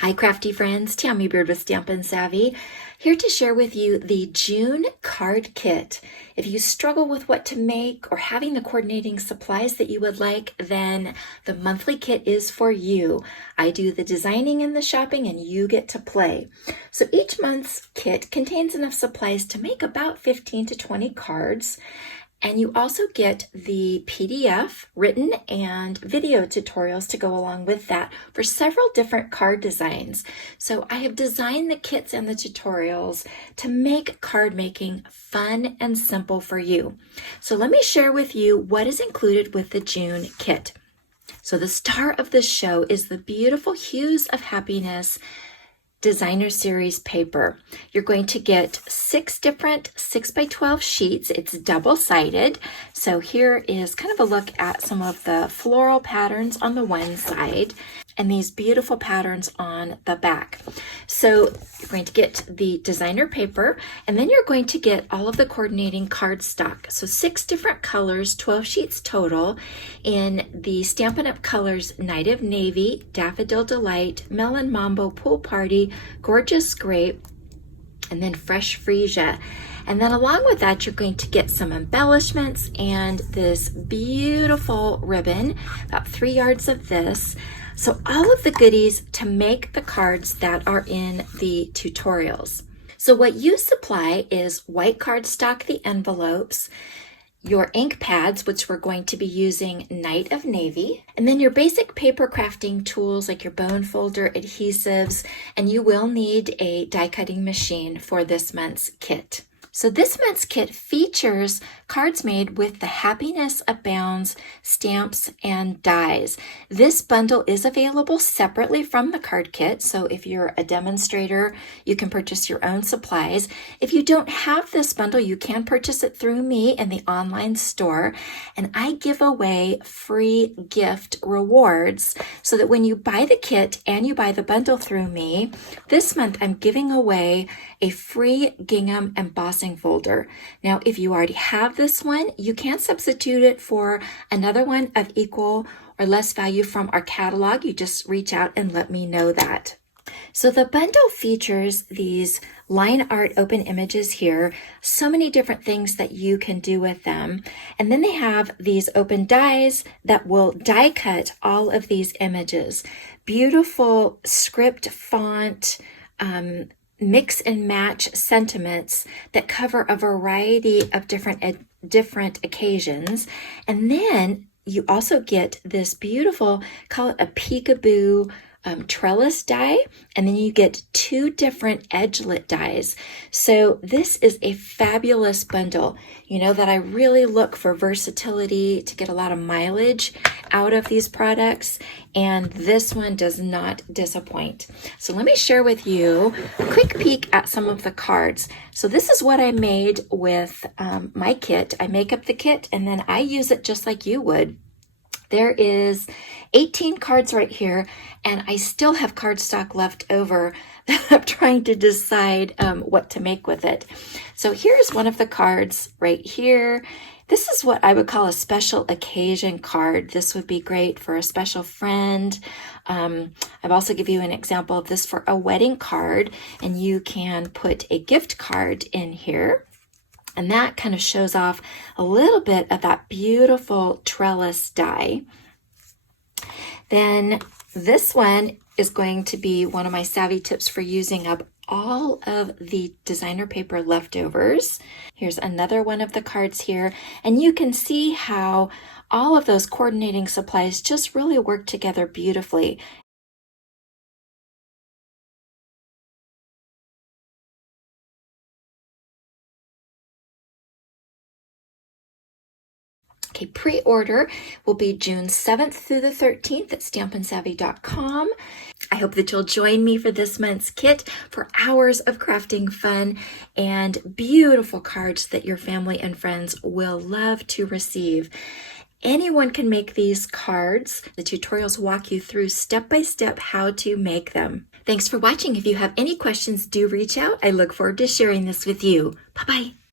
Hi crafty friends, Tammy Beard with Stampin' Savvy, here to share with you the June card kit. If you struggle with what to make or having the coordinating supplies that you would like, then the monthly kit is for you. I do the designing and the shopping and you get to play. So each month's kit contains enough supplies to make about 15 to 20 cards. And you also get the PDF, written and video tutorials to go along with that for several different card designs. So I have designed the kits and the tutorials to make card making fun and simple for you. So let me share with you what is included with the June kit. So the star of the show is the beautiful Hues of Happiness Designer Series paper. You're going to get 6 different 6x12 sheets. It's double-sided. So here is kind of a look at some of the floral patterns on the one side and these beautiful patterns on the back. So you're going to get the designer paper, and then you're going to get all of the coordinating cardstock. So 6 different colors, 12 sheets total, in the Stampin' Up! Colors Night of Navy, Daffodil Delight, Melon Mambo, Pool Party, Gorgeous Grape, and then Fresh Freesia. And then along with that, you're going to get some embellishments and this beautiful ribbon, about 3 yards of this. So all of the goodies to make the cards that are in the tutorials. So what you supply is white cardstock, the envelopes, your ink pads, which we're going to be using Night of Navy, and then your basic paper crafting tools like your bone folder, adhesives, and you will need a die cutting machine for this month's kit. So this month's kit features cards made with the Happiness Abounds stamps and dies. This bundle is available separately from the card kit, so if you're a demonstrator, you can purchase your own supplies. If you don't have this bundle, you can purchase it through me in the online store, and I give away free gift rewards so that when you buy the kit and you buy the bundle through me, this month I'm giving away a free gingham embossing folder. Now, if you already have this one, you can substitute it for another one of equal or less value from our catalog. You just reach out and let me know that. So the bundle features these line art open images here, so many different things that you can do with them. And then they have these open dies that will die cut all of these images. Beautiful script font, mix and match sentiments that cover a variety of different occasions. And then you also get this beautiful, call it a peekaboo trellis die, and then you get 2 different edgelit dies. So this is a fabulous bundle. You know that I really look for versatility to get a lot of mileage out of these products, and this one does not disappoint. So let me share with you a quick peek at some of the cards. So this is what I made with my kit. I make up the kit and then I use it just like you would. There is 18 cards right here, and I still have cardstock left over that I'm trying to decide what to make with it. So here's one of the cards right here. This is what I would call a special occasion card. This would be great for a special friend. I've also give you an example of this for a wedding card, and you can put a gift card in here. And that kind of shows off a little bit of that beautiful trellis die. Then this one is going to be one of my savvy tips for using up all of the designer paper leftovers. Here's another one of the cards here, and you can see how all of those coordinating supplies just really work together beautifully. Okay, pre-order will be June 7th through the 13th at stampinsavvy.com. I hope that you'll join me for this month's kit for hours of crafting fun and beautiful cards that your family and friends will love to receive. Anyone can make these cards. The tutorials walk you through step-by-step how to make them. Thanks for watching. If you have any questions, do reach out. I look forward to sharing this with you. Bye-bye.